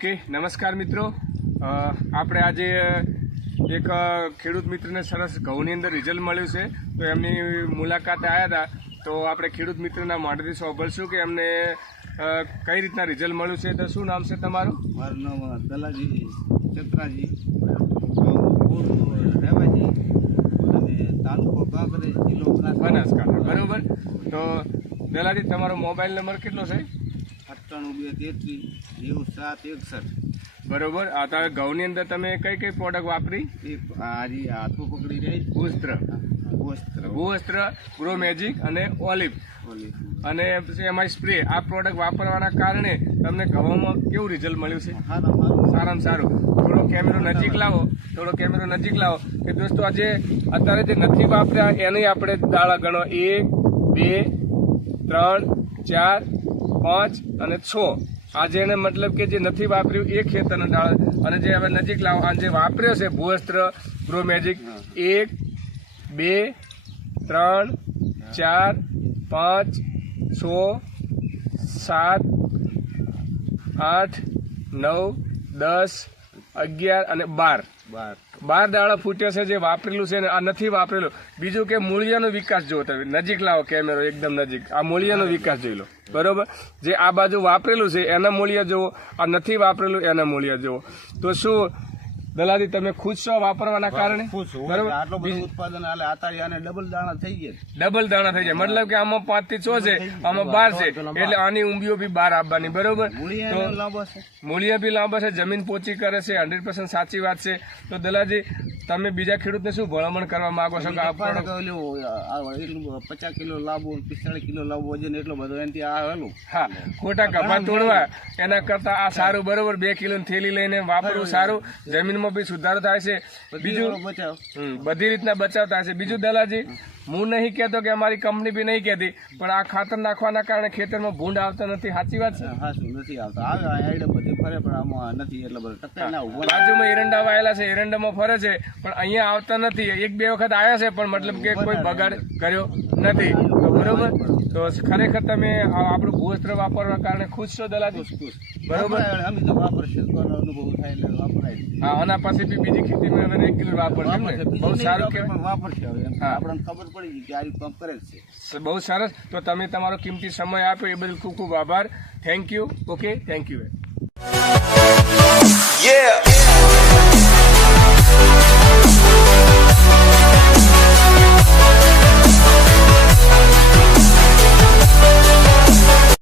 Okay, નમસ્કાર મિત્રો. આપણે આજે એક ખેડૂત મિત્રને સરસ ઘઉંની અંદર રિઝલ્ટ મળ્યું છે, તો એમની મુલાકાતે આવ્યા હતા. તો આપણે ખેડૂત મિત્રના મોઢેથી સાંભળશું કે એમને કઈ રીતના રિઝલ્ટ મળ્યું છે. તો શું નામ છે તમારું? મારું નામ દલાજી ચત્રાજી, રેવાજી અને તાલુકો કાંકરેજ, જિલ્લો બનાસકાંઠા. બરોબર. તો દલાજી, તમારો મોબાઈલ નંબર કેટલો છે? 98230761. બરોબર. આ તમે ઘઉંની અંદર તમે કઈ કઈ પ્રોડક્ટ વાપરી? હાજી હાથો પકડી રહી, ભૂવસ્ત્ર, ગ્રો મેજિક અને ઓલિવ અને પછી એમાં સ્પ્રે. આ પ્રોડક્ટ વાપરવાના કારણે તમને ઘઉંમાં કેવું રિઝલ્ટ મળ્યું છે? સારામાં સારું. થોડો કેમેરો નજીક લાવો કે દોસ્તો આજે અત્યારે જે નથી વાપર્યા એની આપણે દાણા ગણો 1, 2, 3, 4, 5 અને 6. આજે એને મતલબ કે જે નથી વાપર્યું એ ખેતરના દાણા, અને જે હવે નજીક લાવો આ જે વાપર્યો છે ભૂવસ્ત્ર, ગ્રો મેજિક, 1, 2, 3, 4, 5, 6, 7, 8, 9, 10, 11 અને 12 દાણા ફૂટ્યા છે જે વાપરેલું છે ને આ નથી વાપરેલું. બીજું કે મૂળિયાનો વિકાસ જોવો તમે, નજીક લાવો કેમેરો, એકદમ નજીક. આ મૂળિયાનો વિકાસ જોઈ લો. બરોબર. જે આ બાજુ વાપરેલું છે એના મૂળિયા જુઓ, આ નથી વાપરેલું એના મૂળિયા જુઓ. તો શું દલાજી તમે ખુશ છો વાપરવાના કારણે? બરોબર. ઉત્પાદન ડબલ દાણા થઈ જાય. મતલબ કે આમાં 5 થી 6 છે, આમાં 12 છે, એટલે આની ઊંબીઓ બી 12 આપવાની. બરોબર. મૂળિયા બી લાંબા છે, જમીન પોચી કરે છે. 100% સાચી વાત છે. તો દલાજી, તમે બીજા ખેડૂતને શું ભલામણ કરવા માંગો છો? કે 50 કિલો લાવવો, 45 કિલો લાવવો, વજન એટલો બધો એનાથી આવેલું. હા, ખોટા કપા તોડવા એના કરતા આ સારું. બરોબર. 2 કિલોની થેલી લઈને વાપરવું સારું. જમીનમાં બી સુધારો થાય છે. બીજું બધી રીતના બચાવ થાય છે. બીજું દલાજી, હું નહીં કહેતો કે અમારી કંપની બી નહીં કહેતી, પણ આ ખાતર નાખવાના કારણે ખેતરમાં ભૂંડ આવતા નથી. સાચી વાત છે? નથી આવતા. બધી ફરે પણ આમાં નથી. એટલે બધું ટક્કર ના ઉભો. બાજુમાં એરંડા વાયેલા છે, એરંડામાં ફરે છે, પણ અહીંયા આવતા નથી. 1-2 વખત આવ્યા છે, પણ મતલબ કે કોઈ બગાડ કર્યો નથી. બરોબર. તો ખરેખર તમે આપણું ભૂવસ્ત્ર વાપરવા કારણે ખુશ છો દલાજી? બરોબર. અમે તો વાપરશે, અનુભવ થાય એટલે વાપરાય. હા, આના પાસે બી બીજી ખેતીમાં હવે રેગ્યુલર વાપરશે ને, બહુ સારું કહેવાય. વાપરશે. આપણને ખબર પડી ગઈ કે આ કામ કરે છે. બહુ સરસ. તો તમે તમારો કિંમતી સમય આપ્યો એ બદલ ખૂબ ખૂબ આભાર. Thank you. Okay, thank you. Yeah.